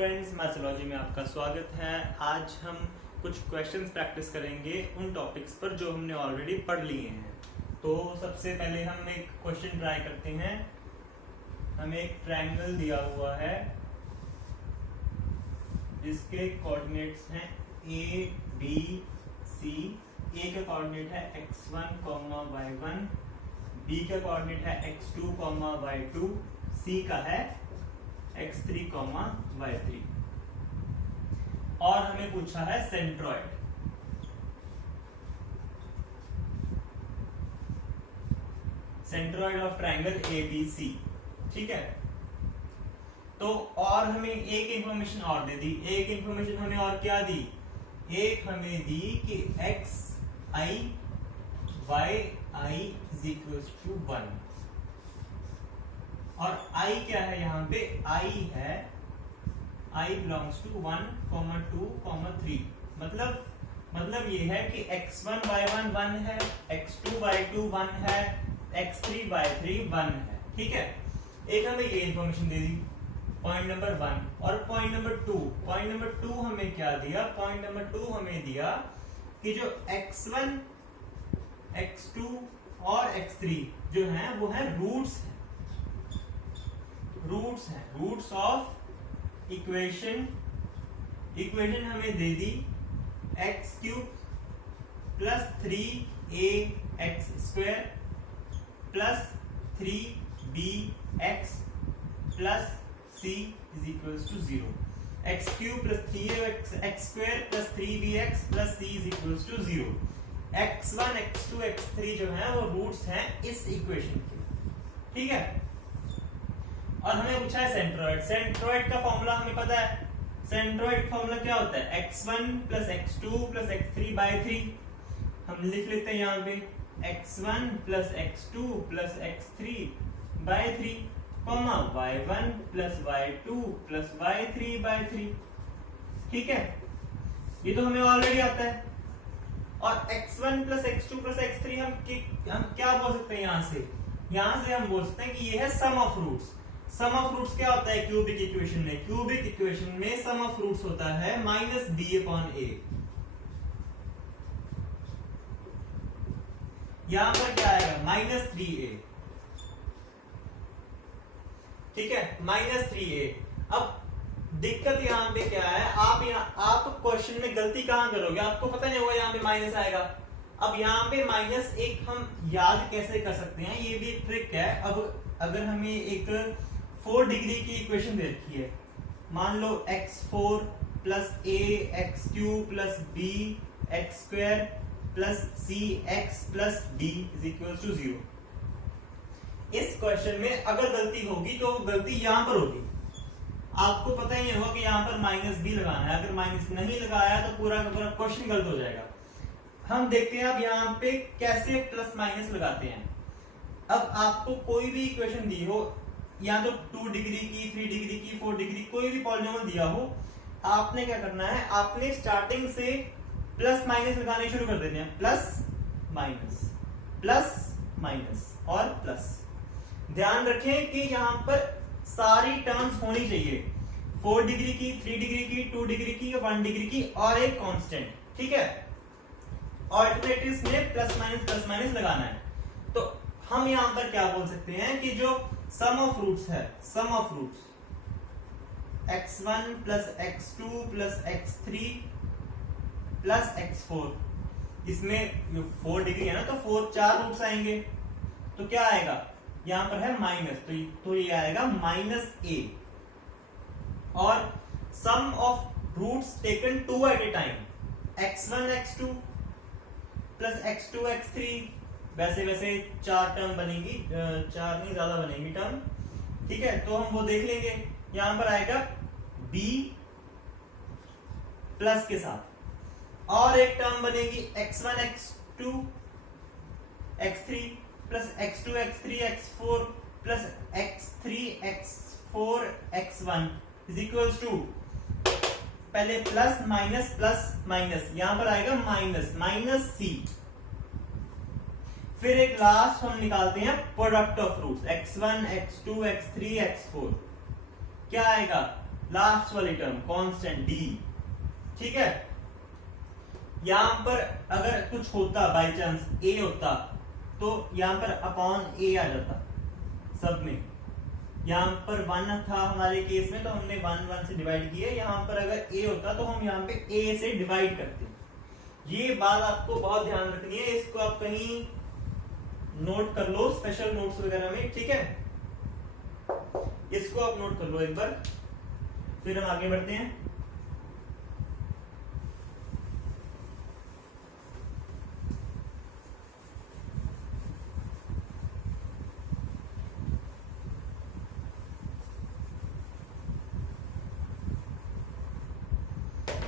Friends, mythology में आपका स्वागत है। आज हम कुछ क्वेश्चंस प्रैक्टिस करेंगे उन टॉपिक्स पर जो हमने ऑलरेडी पढ़ लिए हैं। तो सबसे पहले हम एक क्वेश्चन ट्राई करते हैं। हमें एक ट्रायंगल दिया हुआ है जिसके कोऑर्डिनेट्स हैं ए बी सी। ए का कोऑर्डिनेट है x1, y1, बी का कोऑर्डिनेट है x2, y2, सी का है x3, y3 और हमें पूछा है centroid. Centroid of triangle ABC। ठीक है, तो और हमें एक इंफॉर्मेशन और दे दी। एक इंफॉर्मेशन हमें और क्या दी? एक हमें दी कि xi yi is equals to 1 और i क्या है यहाँ पे? i है i belongs to 1, 2, 3। मतलब ये है कि x1 y1 1 है, x2 y2 1 है, x3 y3 1 है। ठीक है, एक हमें ये इंफॉर्मेशन दे दी, पॉइंट नंबर 1। और पॉइंट नंबर 2 हमें क्या दिया? पॉइंट नंबर 2 हमें दिया कि जो x1, x2 और x3 जो है वो है रूट्स हैं, रूट्स ऑफ इक्वेशन हमें दे दी x³ plus 3ax square plus 3bx plus c is equals to 0। x³ plus 3ax square plus 3bx plus c is equals to 0। x1, x2, x3 जो है वो रूट्स हैं इस इक्वेशन के। ठीक है, और हमें पूछा है सेंट्रॉइड। सेंट्रॉइड का फॉर्मूला हमें पता है। सेंट्रॉइड फॉर्मूला क्या होता है? x1 plus x2 plus x3 by 3। हम लिख लेते हैं यहाँ पे x1 plus x2 plus x3 by 3, y1 plus y2 plus y3 by 3। ठीक है, ये तो हमें ऑलरेडी आता है। और x1 plus x2 plus x3 हम क्या बोल सकते हैं? यहाँ से हम बोल सकते हैं कि ये है sum of roots. Sum of roots क्या होता है क्यूबिक इक्वेशन में? क्यूबिक इक्वेशन में सम ऑफ रूट्स होता है -b/a। यहां पर क्या आएगा? -3a। ठीक है, -3a। अब दिक्कत यहां पे क्या है? आप क्वेश्चन में गलती कहां करोगे? आपको पता नहीं होगा यहाँ पे माइनस आएगा। अब यहाँ पे -1 हम याद कैसे कर सकते हैं? ये भी एक ट्रिक है। अब अगर हमें एक 4 डिग्री की इक्वेशन दे रखी है, मान लो x4 plus a x³ plus b x square plus c x plus d is equal to 0। इस क्वेश्चन में अगर गलती होगी तो गलती यहां पर होगी। आपको पता ही नहीं होगा कि यहां पर -b लगाना है। अगर माइनस नहीं लगाया तो पूरा का पूरा क्वेश्चन गलत हो जाएगा। हम देखते हैं अब यहाँ पे कैसे प्लस माइनस लगाते हैं। अब आपको कोई भी इक्वेशन दी हो, या तो 2 डिग्री की, 3 डिग्री की, 4 डिग्री, कोई भी पॉलिनोमियल दिया हो, आपने क्या करना है? आपने स्टार्टिंग से प्लस माइनस लगाने शुरू कर देने हैं। प्लस माइनस और प्लस। ध्यान रखें कि यहाँ पर सारी टर्म्स होनी चाहिए। 4 डिग्री की, 3 डिग्री की, 2 डिग्री की, 1 डिग्री की और एक कांस्टेंट। ठीक है, ऑल्टरनेटिव्स में प्लस माइनस लगाना है। तो हम यहां पर क्या बोल सकते हैं कि जो सम ऑफ रूट्स है, sum of roots x1 plus x2 plus x3 plus x4, इसमें 4 डिग्री है ना, तो 4 रूट्स आएंगे। तो क्या आएगा? यहां पर है माइनस, तो ये आएगा -a। और sum of roots taken 2 at a time, x1 x2 plus x2 x3, वैसे 4 टर्म बनेगी, 4 नहीं ज्यादा बनेगी टर्म। ठीक है, तो हम वो देख लेंगे। यहां पर आएगा b प्लस के साथ और एक टर्म बनेगी x1 x2 x3 plus x2 x3 x4 plus x3 x4 x1 is equals to, पहले प्लस माइनस, यहां पर आएगा माइनस c। फिर एक लास्ट हम निकालते हैं product of roots, x1 x2 x3 x4। क्या आएगा? लास्ट वाली टर्म कांस्टेंट डी, ठीक है। यहां पर अगर कुछ होता बाय चांस ए होता तो यहां पर अपॉन ए आ जाता सब में। यहां पर 1 था हमारे केस में तो हमने 1 से डिवाइड किया, यहां पर अगर ए होता तो हम यहां पे ए से डिवाइड करते। ये बात आपको बहुत ध्यान रखनी है, इसको आप कहीं नोट कर लो स्पेशल नोट्स वगैरह में, ठीक है। इसको आप नोट कर लो एक बार, फिर हम आगे बढ़ते हैं।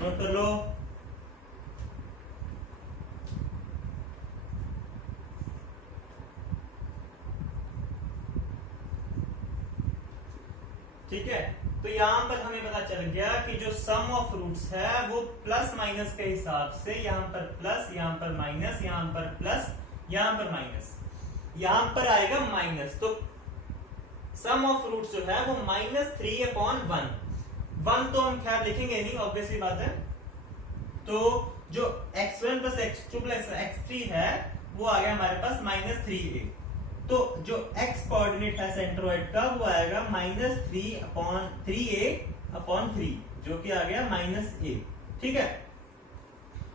नोट कर लो। ठीक है, तो यहां पर हमें पता चल गया कि जो सम ऑफ रूट्स है वो प्लस माइनस के हिसाब से यहां पर प्लस, यहां पर माइनस, यहां पर प्लस, यहां पर माइनस, यहां पर आएगा माइनस। तो सम ऑफ रूट्स जो है वो -3/1। 1 तो हम खैर लिखेंगे नहीं, ऑब्वियसली बात है। तो जो x1 plus x2 plus x3 है वो आ गया हमारे पास -3a। तो जो x कोऑर्डिनेट है सेंट्रोइड का वो आएगा -3/3a/3, जो कि आ गया -a, ठीक है।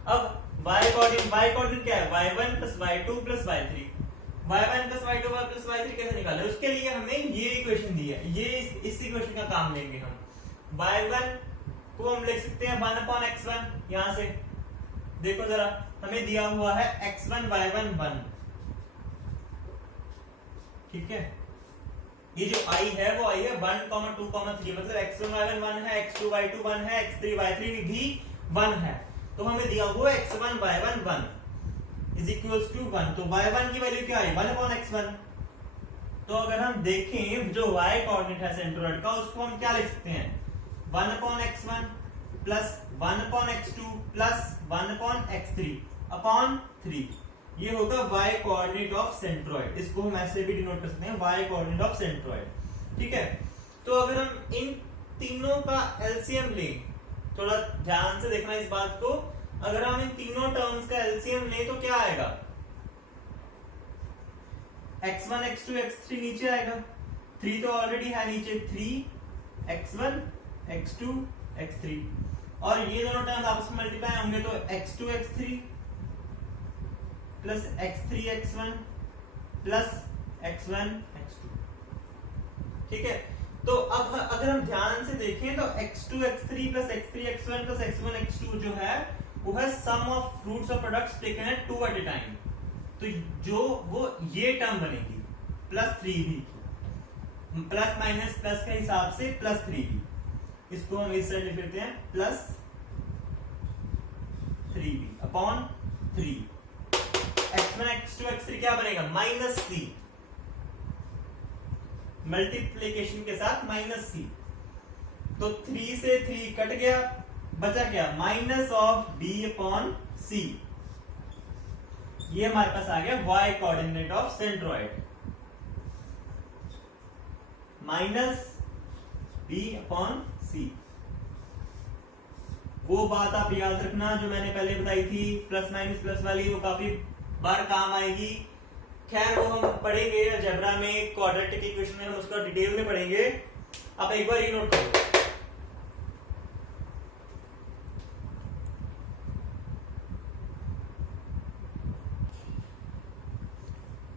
अब y कोऑर्डिनेट क्या है, y1 plus y2 plus y3। y1 plus y2 plus y3 कैसे निकाले, उसके लिए हमें ये इक्वेशन दी है, ये इस इक्वेशन का काम लेंगे हम। y1 को हम लिख सकते हैं 1/x1, यहां से देखो जरा, हमें दिया हुआ है x1 y1 1, ठीक है। ये जो i है वो i है 1, 2, 3, मतलब x1 y1 1 है, x2 y2 1 है, x3 y3 भी 1 है। तो हमें दिया हुआ x1 y1 1 is equals to 1। तो y1 की वैल्यू क्या है 1/x1। तो अगर हम देखें जो y कोऑर्डिनेट है सेंट्रोइड का, उसको हम क्या लिख सकते हैं 1/x1 plus 1/x2 plus 1/x3 upon 3। ये होगा y कोऑर्डिनेट ऑफ सेंट्रोइड, इसको हम ऐसे भी डिनोट कर सकते हैं y कोऑर्डिनेट ऑफ सेंट्रोइड, ठीक है। तो अगर हम इन तीनों का एलसीएम लें, थोड़ा ध्यान से देखना इस बात को, अगर हम इन तीनों टर्म्स का एलसीएम लें तो क्या आएगा, x1 x2 x3 नीचे आएगा, 3 तो ऑलरेडी है नीचे, 3x1 x2 x3, और ये दोनों टर्म आपस में मल्टीप्लाई होंगे तो x2 x3 plus x3 x1 plus x1 x2, ठीक है। तो अब अगर हम ध्यान से देखें तो x2 x3 plus x3 x1 plus x1 x2 जो है वो है सम ऑफ फ्रूट्स और products taken at 2 at a time. तो जो वो ये टर्म बनेगी प्लस 3 भी, प्लस माइनस प्लस के हिसाब से प्लस 3 भी, इसको हम इस साइड लिख लेते हैं plus 3b upon 3। x1 x2 x3 क्या बनेगा -c, मल्टीप्लिकेशन के साथ -c। तो 3 से 3 कट गया, बचा क्या minus of b upon c। ये हमारे पास आ गया y coordinate of centroid, minus b upon c। वो बात आप याद रखना जो मैंने पहले बताई थी प्लस माइनस प्लस वाली, वो काफी बार काम आएगी। खैर वो हम पढ़ेंगे अलजेब्रा में, क्वाड्रेटिक इक्वेशन में हम उसका डिटेल में पढ़ेंगे। आप एक बार ये नोट करो,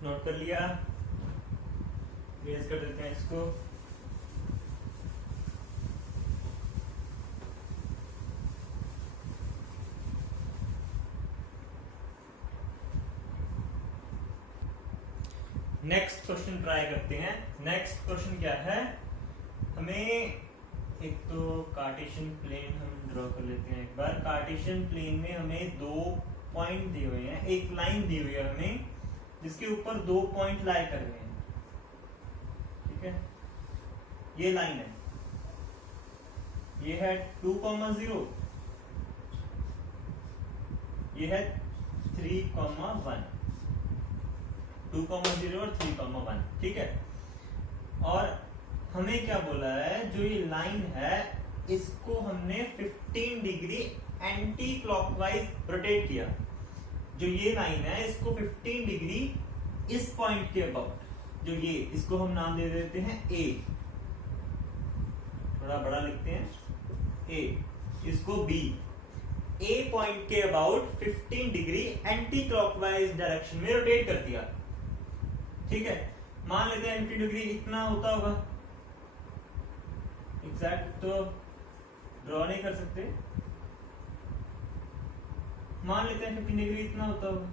नोट कर लिया, बेस कर देते हैं इसको। नेक्स्ट क्वेश्चन ट्राई करते हैं। नेक्स्ट क्वेश्चन क्या है, हमें एक तो कार्टेशियन प्लेन हम ड्रॉ कर लेते हैं एक बार। कार्टेशियन प्लेन में हमें 2 पॉइंट दिए हुए हैं, एक लाइन दी हुई है हमें जिसके ऊपर 2 पॉइंट लाई कर रहे हैं, ठीक है। ये लाइन है, ये है 2, 0, ये है 3, 1, 2, 0 और 3, 1, ठीक है। और हमें क्या बोला है, जो ये लाइन है इसको हमने 15 डिग्री एंटी क्लॉकवाइज रोटेट किया। जो ये लाइन है इसको 15 डिग्री इस पॉइंट के अबाउट, जो ये, इसको हम नाम दे देते हैं ए, थोड़ा बड़ा लिखते हैं ए, इसको बी। ए पॉइंट के about 15 degree anti clockwise direction में रोटेट कर दिया। ठीक है, मान लेते हैं 15 डिग्री इतना होता होगा, एग्जैक्ट तो ड्रॉ नहीं कर सकते, मान लेते हैं 15 डिग्री इतना होता होगा,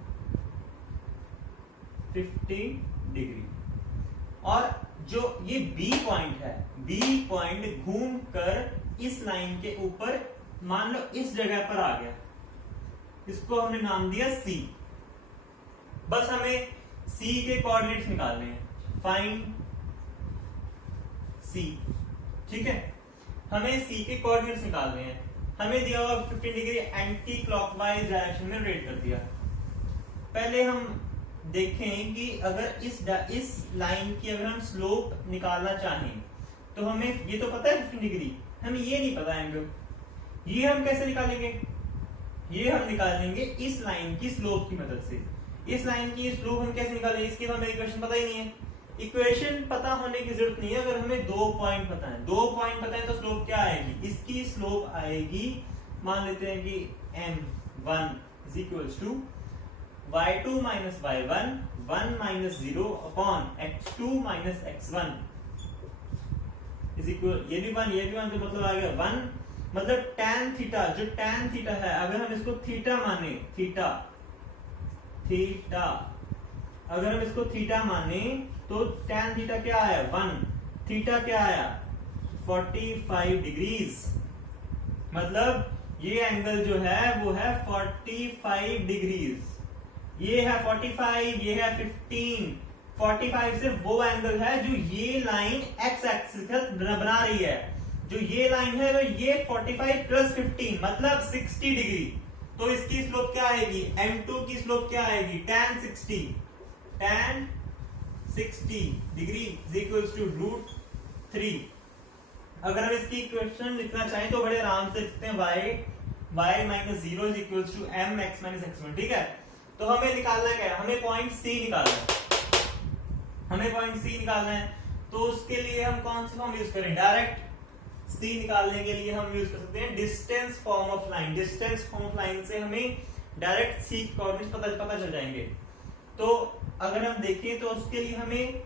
15 डिग्री। और जो ये बी पॉइंट है, बी पॉइंट घूम कर इस लाइन के ऊपर मान लो इस जगह पर आ गया, इसको हमने नाम दिया सी। बस हमें सी के कोऑर्डिनेट्स निकालने हैं, फाइंड सी। ठीक है, हमें सी के कोऑर्डिनेट्स निकालने हैं। हमें दिया हुआ 15 डिग्री एंटी क्लॉकवाइज डायरेक्शन में रोटेट कर दिया। पहले हम देखें कि अगर इस लाइन की अगर हम स्लोप निकालना चाहें तो हमें ये तो पता है 15 डिग्री, हमें ये नहीं पता एंगल, ये हम कैसे निकालेंगे? ये हम निकालेंगे इस लाइन की स्लोप की मदद से। इस लाइन की स्लोप हम कैसे निकालेंगे, इसकी तो हमें इक्वेशन पता ही नहीं है। इक्वेशन पता होने की जरूरत नहीं है, अगर हमें 2 पॉइंट पता है, 2 पॉइंट पता है तो स्लोप क्या आएगी? इसकी स्लोप आएगी, मान लेते हैं कि m1 is equals to y2 minus y1 1 minus 0 upon x2 minus x1 is equal, ये भी 1 तो मतलब आ गया 1, मतलब tan थीटा, जो tan थीटा है अगर हम इसको थीटा माने, थीटा अगर हम इसको थीटा माने तो tan थीटा क्या आया? 1, थीटा क्या आया? 45 डिग्रीज। मतलब ये एंगल जो है वो है 45 डिग्रीज, ये है 45, ये है 15। 45 से वो एंगल है जो ये लाइन x एक्सिस बना रही है, जो ये लाइन है वो ये 45 प्लस 15 मतलब 60 डिग्री। तो इसकी स्लोप क्या आएगी? m2 की स्लोप क्या आएगी? tan 60 degree is equals to √3। अगर हम इसकी इक्वेशन लिखना चाहें तो बड़े आराम से लिखते हैं y minus 0 is equals to mx minus x1। ठीक है, तो हमें निकालना क्या है? हमें पॉइंट C निकालना है। तो उसके लिए हम कौन सी फॉर्म यूज करें? डायरेक्ट C निकालने के लिए हम यूज कर सकते हैं distance form of line. Distance form of line से हमें डायरेक्ट C के कोऑर्डिनेट्स पता चल जाएंगे। तो अगर हम देखें तो उसके लिए हमें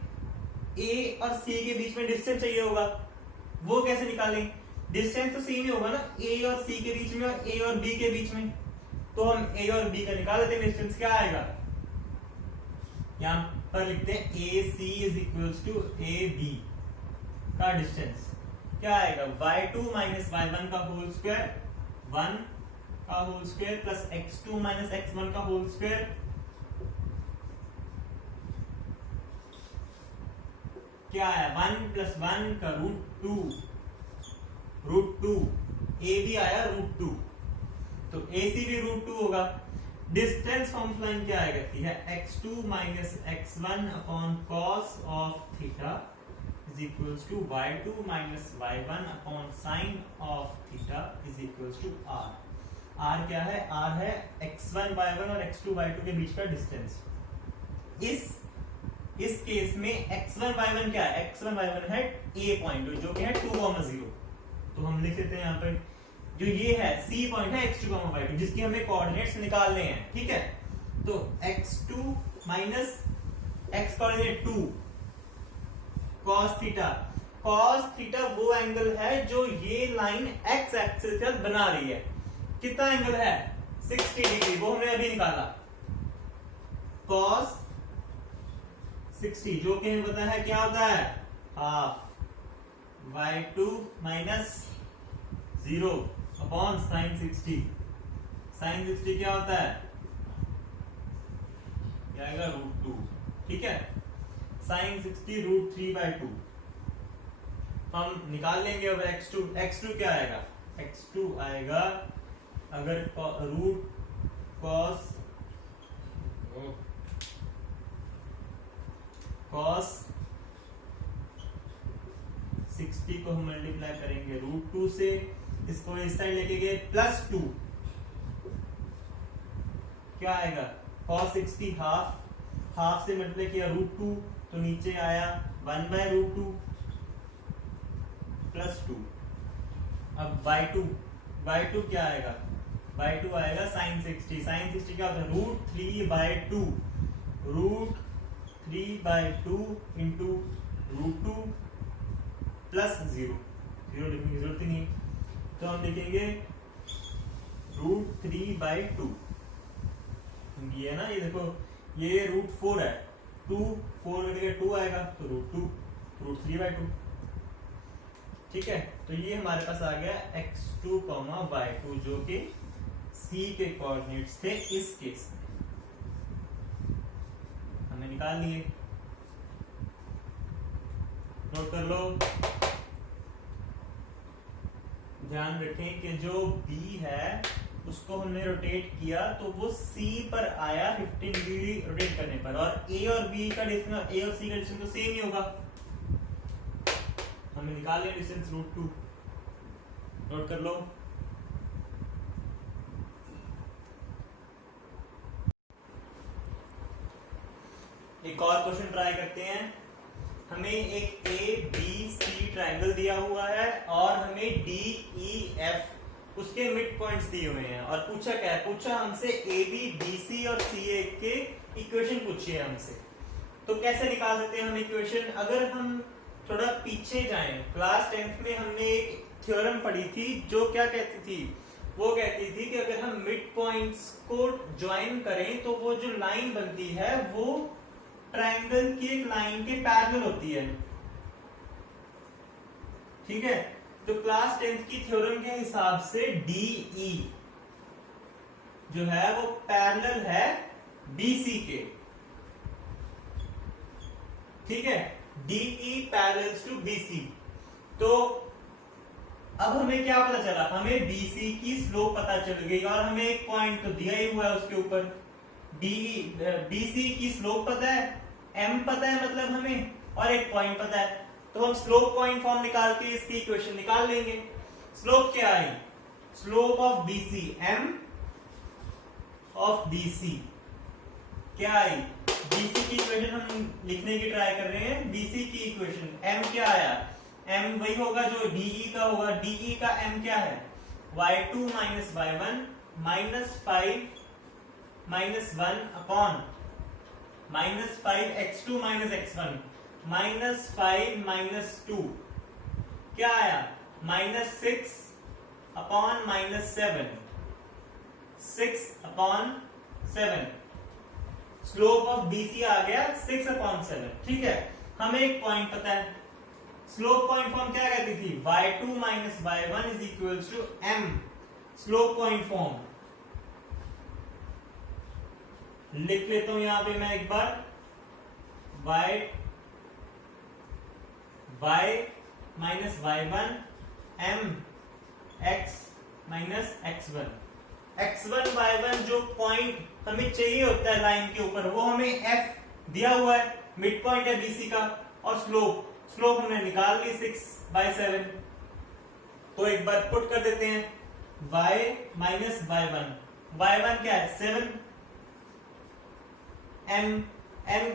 A और C के बीच में डिस्टेंस चाहिए होगा, वो कैसे निकालें? डिस्टेंस तो C में होगा ना, A और C के बीच में और A और B के बीच में। तो हम A और B का निकाल लेते हैं, डिस्टेंस क्या आएगा? यहां पर लिखते हैं AC is equals to AB का डिस्टेंस क्या आएगा? y2 minus y1 का होल स्क्वायर 1 का whole square plus x2 minus x1 का होल स्क्वायर क्या है? 1 प्लस 1 का √2 a भी आया √2, तो AC भी √2 होगा। डिस्टेंस फॉर्म लाइन क्या आएगा? है x2 minus x1 upon cos of theta is equals to y2 minus y1 upon sin of theta is equals to r। r क्या है? r है x1 y1 और x2 y2 के बीच का डिस्टेंस। इस केस में x1 y1 क्या है? x1 y1 है a पॉइंट जो कि है 2, 0। तो हम लिख लेते हैं यहाँ पर जो ये है C पॉइंट है x2, y2 जिसकी हमें कोऑर्डिनेट्स निकालने हैं। ठीक है, तो x2 minus x coordinate 2 cos theta वो एंगल है जो ये लाइन x एक्सिस के साथ बना रही है। कितना एंगल है? 60 डिग्री, वो हमने अभी निकाला। cos 60 जो कि हमें पता है क्या होता है? Half y2 minus 0 upon sin 60। sin 60 क्या होता है? क्या आएगा? √2। ठीक है, sin 60 √3/2 हम निकाल लेंगे। अब x2 क्या आएगा? x2 आएगा अगर रूट cos 60 को हम मल्टीप्लाई करेंगे √2 से इसको इस साइड लेके गए +2, क्या आएगा cos 60 हाफ से मल्टीप्लाई किया √2 तो नीचे आया 1/√2 +2। अब y2 क्या आएगा, y2 आएगा sin 60 क्या होता है √3/2 इंटू √2 प्लस 0 लिखने की जरूरत ही नहीं, तो हम लिखेंगे √3/2। ये है ना, ये देखो ये √4 है, 4 करके 2 आएगा तो √3/2। ठीक है, तो ये हमारे पास आ गया x2, y2 जो कि c के कोऑर्डिनेट्स थे इस केस में हमने निकाल लिए। नोट कर लो, ध्यान रखें कि जो b है उसको हमने रोटेट किया तो वो c पर आया 15 डिग्री रोटेट करने पर, और a और b का डिस्टेंस, a और c का डिस्टेंस तो सेम ही होगा, हमने निकाल लिया डिस्टेंस √2। नोट कर लो, एक और क्वेश्चन ट्राई करते हैं। हमें एक ABC ट्रायंगल दिया हुआ है और हमें DEF उसके मिड पॉइंट्स दिए हुए हैं, और पूछा क्या है, पूछा हमसे AB BC और CA के इक्वेशन पूछी है हमसे। तो कैसे निकाल सकते हैं हम इक्वेशन, अगर हम थोड़ा पीछे जाएं, क्लास 10th में हमने एक थ्योरम पढ़ी थी जो क्या कहती थी, वो कहती थी कि अगर हम मिड पॉइंट्स को ज्वाइन करें तो वो जो लाइन बनती है वो ट्रायंगल की एक लाइन के पैरेलल होती है। ठीक है, तो क्लास 10th की थ्योरम के हिसाब से DE जो है वो पैरेलल है BC के। ठीक है, DE पैरेलल्स टू BC। तो अब हमें क्या पता चला, हमें BC की स्लोप पता चल गई और हमें एक पॉइंट तो दिया ही हुआ है उसके ऊपर। BC की स्लोप पता है, M पता है मतलब हमें, और एक पॉइंट पता है, तो हम स्लोप पॉइंट फॉर्म निकाल के इसकी इक्वेशन निकाल लेंगे। स्लोप क्या आई, slope of BC, M of BC क्या आई, BC की इक्वेशन हम लिखने की ट्राई कर रहे हैं, BC की इक्वेशन M क्या आया, M वही होगा जो DE का होगा, DE का M क्या है y2 minus y1 -5 upon -5 x2 minus x1 -5 -2 क्या आया -6 upon -7 6 upon 7। Slope of BC आ गया 6 अपॉन 7। ठीक है, हमें एक पॉइंट पता है, स्लोप पॉइंट फॉर्म क्या कहती थी, y2 minus y1 is equals to m। Slope point form लिख लेता हूं यहां पे मैं एक बार, y minus y1 m x minus x1। x1 y1 जो पॉइंट हमें चाहिए होता है लाइन के ऊपर वो हमें f दिया हुआ है, मिड पॉइंट है BC का, और स्लोप हमने निकाल ली 6/7। तो एक बार पुट कर देते हैं, y माइनस y1 क्या है 7, m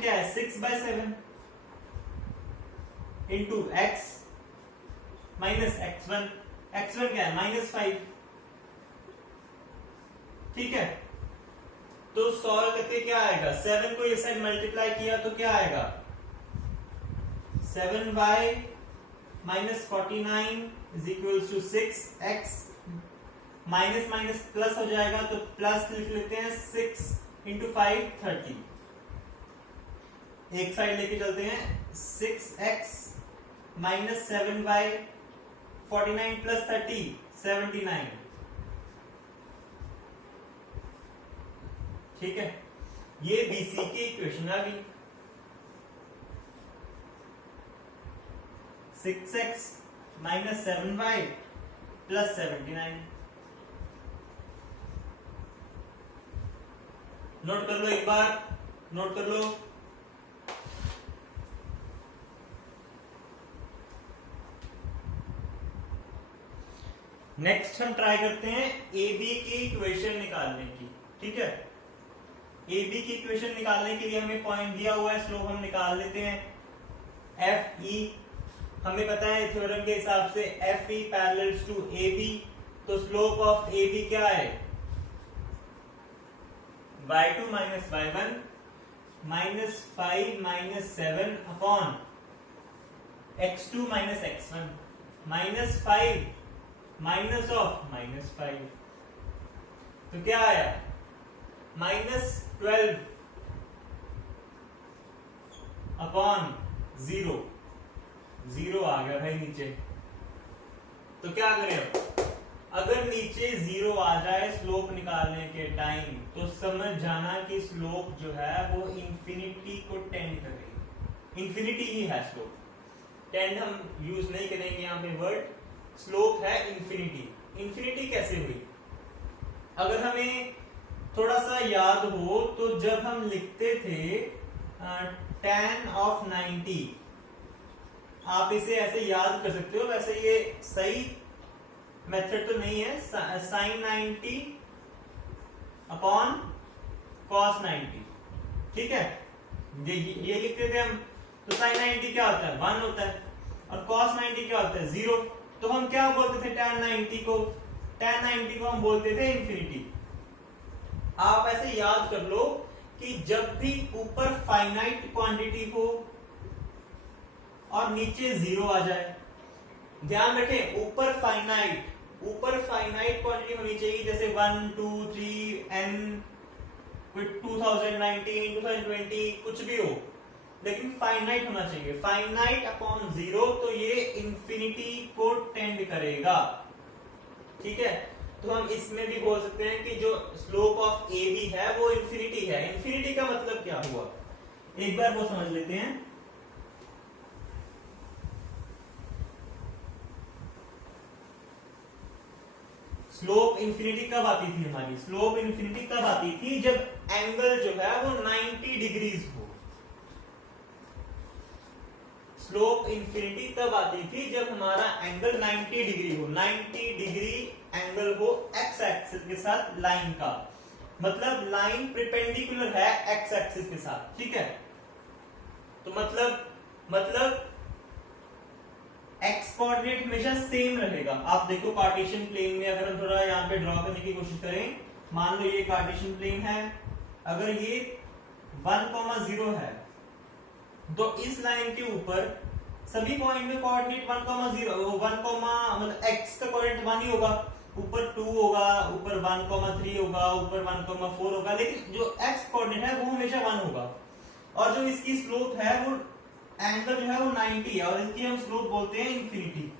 क्या है 6/7 इंटू x माइनस x1 क्या है -5। ठीक है, तो सॉल्व करके क्या आएगा, 7 को इस साइड मल्टीप्लाई किया तो क्या आएगा 7y minus 49 is equals to 6x, minus minus plus हो जाएगा तो प्लस लिख लेते हैं 6 इंटू 5 30। एक साइड लेके चलते हैं, 6x माइनस 7y 49 प्लस 30 79। ठीक है, ये BC की इक्वेशन आ गई, 6x minus 7y plus 79। Note कर लो एक बार, नोट कर लो, नेक्स्ट हम ट्राई करते हैं ए बी की इक्वेशन निकालने की। ठीक है, ए बी की इक्वेशन निकालने के लिए हमें पॉइंट दिया हुआ है, स्लोप हम निकाल लेते हैं एफ ई। हमें पता है थ्योरम के हिसाब से F E parallels to A B, तो स्लोप ऑफ ए बी क्या है, y2 minus y1 minus 5 minus 7 upon x2 minus x1 minus 5 minus of minus 5। तो क्या आया, माइनस 12 अपॉन 0, 0 आ गया भाई नीचे। तो क्या करें, अगर नीचे 0 आ जाए स्लोप निकालने के टाइम, तो समझ जाना कि स्लोप जो है वो इंफिनिटी को टेंड करेगी। इंफिनिटी ही है स्लोप, टेंड हम यूज नहीं करेंगे यहाँ पे वर्ड, स्लोप है इंफिनिटी। इंफिनिटी कैसे हुई, अगर हमें थोड़ा सा याद हो तो जब हम लिखते थे tan ऑफ 90, आप इसे ऐसे याद कर सकते हो, वैसे ये सही मेथड तो नहीं है, साइन 90 अपॉन कॉस 90। ठीक है, ये लिखते थे हम, तो साइन 90 क्या होता है, 1 होता है, और कॉस 90 क्या होता है, 0। तो हम क्या बोलते थे tan 90 को, tan 90 को हम बोलते थे इंफिनिटी। आप ऐसे याद कर लो कि जब भी ऊपर फाइनाइट क्वांटिटी हो और नीचे 0 आ जाए, ध्यान रखें ऊपर फाइनाइट क्वांटिटी होनी चाहिए, जैसे 1 2 3 n, 2019 2020 कुछ भी हो, लेकिन फाइनाइट होना चाहिए। फाइनाइट अपॉन 0, तो ये इंफिनिटी को टेंड करेगा। ठीक है, तो हम इसमें भी बोल सकते हैं कि जो स्लोप ऑफ ए बी है वो इंफिनिटी है। इंफिनिटी का मतलब क्या हुआ, एक बार वो समझ लेते हैं। स्लोप इंफिनिटी कब आती थी हमारी, स्लोप इंफिनिटी कब आती थी, जब एंगल जो है वो 90 डिग्रीज हो। स्लोप इंफिनिटी तब आती थी जब हमारा एंगल 90 डिग्री हो, 90 डिग्री एंगल हो एक्स एक्सिस के साथ लाइन का, मतलब लाइन परपेंडिकुलर है एक्स एक्सिस के साथ। ठीक है, तो मतलब एक्स कोऑर्डिनेट हमेशा सेम रहेगा। आप देखो कार्टेशियन प्लेन में अगर हम थोड़ा यहाँ पे ड्रॉ करने की कोशिश करें, मान लो ये कार्टेशियन प्लेन है, अगर ये 1,0 है, तो इस लाइन के ऊपर सभी पॉइंट में कोऑर्डिनेट 1,0 मतलब एक्स का कोऑर्डिनेट 1 ही होगा, ऊपर 2 होगा, ऊपर 1,3 होगा, ऊपर 1,4 होगा, लेकिन जो एक्स कोऑर्डिनेट है वो हमेशा 1 होगा। और जो इसकी स्लोप है वो एंगल जो है वो 90 है, और इसकी हम स्लोप बोलते हैं इंफिनिटी।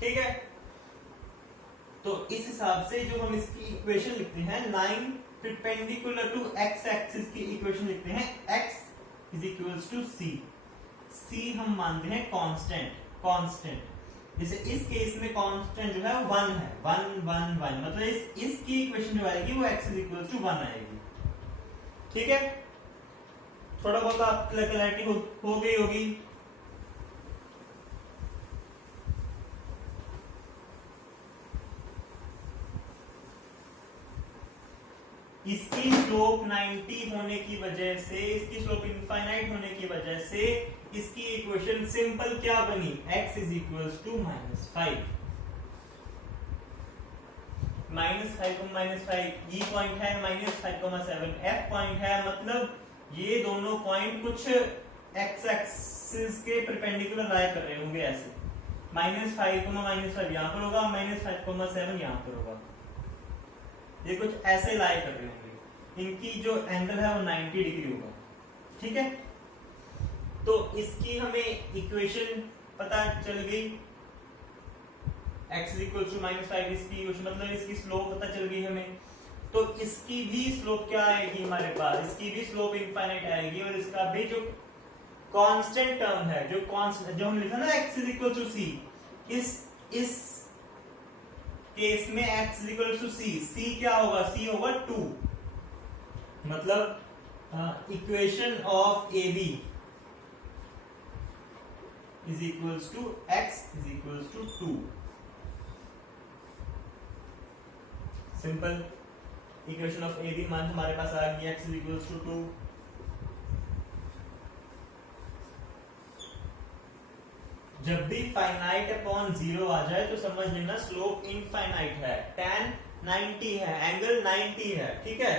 ठीक है, तो इस हिसाब से जो हम इसकी इक्वेशन लिखते हैं, line perpendicular to X axis की इक्वेशन लिखते हैं, x is equals to c। c हम मानते हैं कांस्टेंट। जैसे इस केस में कांस्टेंट जो है वो 1 है, 1 1 1, मतलब इसकी इक्वेशन जो आएगी वो x इज इक्वल्स टू 1 आएगी। ठीक है, थोड़ा बहुत आपकी क्लैरिटी हो गई होगी। इसकी स्लोप 90 होने की वजह से, इसकी स्लोप इनफाइनाइट होने की वजह से इसकी इक्वेशन सिंपल क्या बनी, x is equals to -5। -5 E point है, -5,7 एफ पॉइंट है, मतलब ये दोनों पॉइंट कुछ एक्स एक्सिस के परपेंडिकुलर लाई कर रहे होंगे ऐसे। -5 यहाँ पर होगा, -5,7 यहाँ पर होगा, ये कुछ ऐसे लाई कर रहे होंगे, इनकी जो एंगल है वो 90 डिग्री होगा। ठीक है, तो इसकी हमें इक्वेशन पता चल गई, x इक्वल्स टू -5 इसकी इक्वेशन, मतलब इसकी स्लोप पता चल गई हमें। तो इसकी भी स्लोप क्या आएगी हमारे पास, इसकी भी स्लोप इनफाइनाइट आएगी, और इसका भी जो कांस्टेंट टर्म है, जो हम लिखा ना x is equal to c, इस केस में x is equal to c क्या होगा, c होगा 2, मतलब equation of A B is equals to x is equals to 2। Simple equation of A B मान हमारे पास आ गई x इक्वल्स टू 2। जब भी फाइनाइट अपॉन जीरो आ जाए तो समझ लेना स्लोप इनफाइनाइट है। tan 90 है, एंगल 90 है, ठीक है।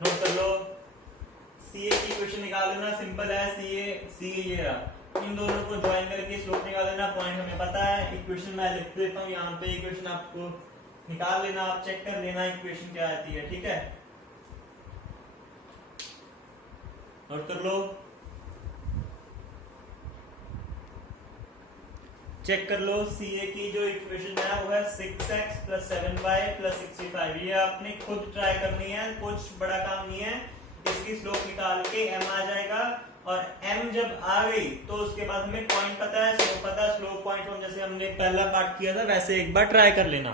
नोट कर लो, सी ए की इक्वेशन निकाल लेना, सिंपल है। सी ए ये रहा, इन दोनों को ज्वाइन करके स्लोप निकाल लेना। पॉइंट हमें पता है, इक्वेशन मैं लिख देता हूँ यहाँ पे, इक्वेशन आपको निकाल लेना, आप चेक कर लेना इक्वेशन क्या आती है, ठीक है। नोट कर लो, चेक कर लो। सी ए की जो इक्वेशन है वो है 6x + 7y + 65। ये आपने खुद ट्राई करनी है, कुछ बड़ा काम नहीं है। इसकी स्लोप निकाल के m आ जाएगा, और m जब आ गई तो उसके बाद हमें पॉइंट पता है, स्लोप पता है। स्लोप पॉइंट हम जैसे हमने पहला पार्ट किया था वैसे एक बार ट्राई कर लेना।